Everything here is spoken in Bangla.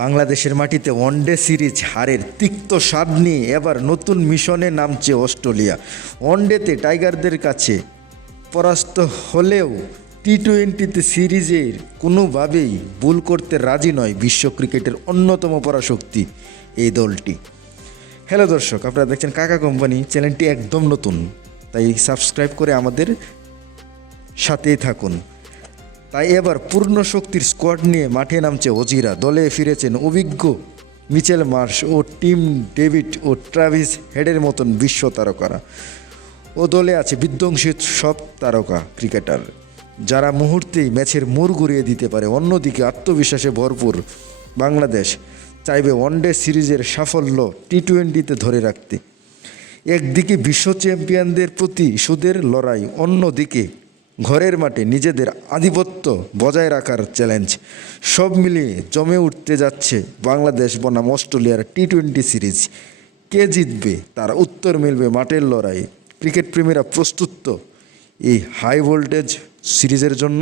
বাংলাদেশের মাটিতে ওয়ানডে সিরিজ হারের তিক্ত স্বাদ নিয়ে এবার নতুন মিশনে নামছে অস্ট্রেলিয়া। ওয়ানডেতে টাইগারদের কাছে পরাস্ত হলেও টি-20তে সিরিজের কোনোভাবেই ভুল করতে রাজি নয় বিশ্ব ক্রিকেটের অন্যতম পরাশক্তি এই দলটি। হ্যালো দর্শক, আপনারা দেখছেন কাকা কোম্পানি। চ্যানেলটি একদম নতুন, তাই সাবস্ক্রাইব করে আমাদের সাথেই থাকুন। তাই এবার পূর্ণ শক্তির স্কোয়াড নিয়ে মাঠে নামছে অজিরা। দলে ফিরেছেন অভিজ্ঞ মিচেল মার্শ ও টিম ডেভিড ও ট্রাভিস হেডের মতন বিশ্ব তারকারা। ও দলে আছে বিধ্বংসী সব তারকা ক্রিকেটার, যারা মুহূর্তেই ম্যাচের মোড় ঘুরিয়ে দিতে পারে। অন্যদিকে আত্মবিশ্বাসে ভরপুর বাংলাদেশ চাইবে ওয়ানডে সিরিজের সাফল্য টি-20তে ধরে রাখতে। একদিকে বিশ্ব চ্যাম্পিয়নদের প্রতি সুদের লড়াই, অন্যদিকে ঘরের মাঠে নিজেদের আধিপত্য বজায় রাখার চ্যালেঞ্জ। সব মিলিয়ে জমে উঠতে যাচ্ছে বাংলাদেশ বনাম অস্ট্রেলিয়ার টি-20 সিরিজ। কে জিতবে তার উত্তর মিলবে মাঠের লড়াই। ক্রিকেট প্রেমীরা প্রস্তুত তো এই হাই ভোল্টেজ সিরিজের জন্য?